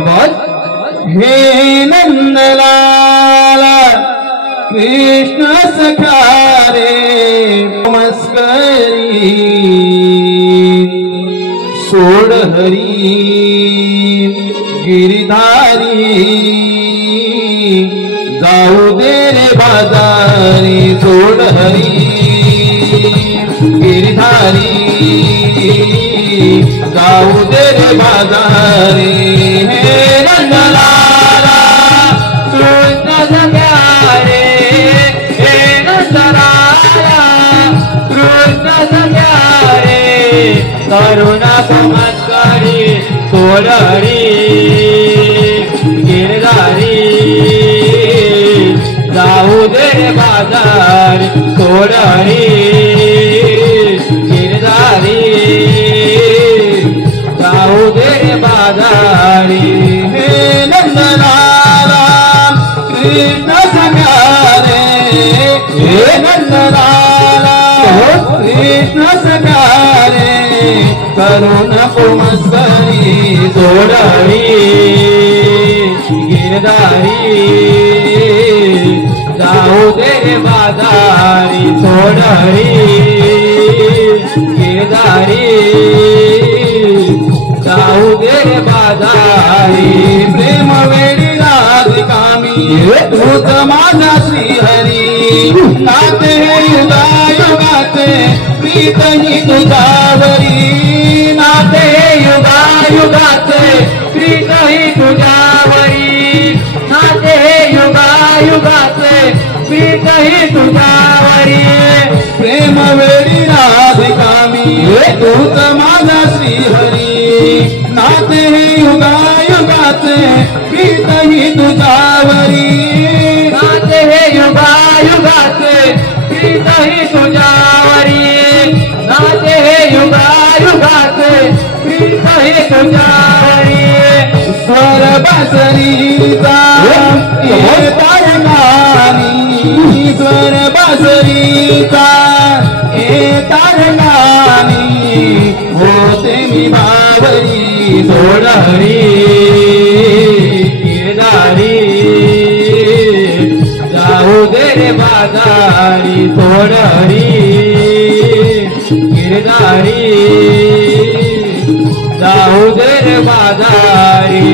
आवाज। हे नंदलाल कृष्ण सखा रे मस्करी सोड हरी गिरधारी जाऊ दे रे बाजारी सोड हरी गिरधारी जाऊ दे रे बाजारी। हे नंदलाला कृष्ण सखा रे हे नंदलाला कृष्ण सखा रे करुणा मस्करी सोड हरी गिरधारी जाऊ दे रे बाजार सोड हरी गिरधारी जाऊ दे रे बाजारी। हे नंदलाला कृष्ण सखा रे हे नंदलाला कृष्ण सखा रे करुणा मस्करी सोड हरी गिरधारी जाऊ दे रे बाजारी सोड हरी गिरधारी जाऊ दे रे बाजारी। प्रेम वेडी राधिकामी तूच माझा श्रीहरी नाते युगायुगाचे प्रीत ही तुझ्यावरी नाते युगायुगाचे प्रीत ही तुझ्यावरी नाते युगायुगाचे प्रीत ही तुझ्यावरी। प्रेम वेडी राधिकामी तूच माझा श्रीहरी नाते युगायुगाचे प्रीत ही तुझ्यावरी नाते युगायुगाचे प्रीत ही तुझ्यावरी नाते युगायुगाचे प्रीत ही तुझ्यावरी। स्वर बासरीचा तारंगानी स्वर बासरीचा तारंगानी होते मी बावरी सोड हरी गिरधारी जाऊ दे रे बाजारी सोड हरी गिरधारी जाऊ दे रे बाजारी।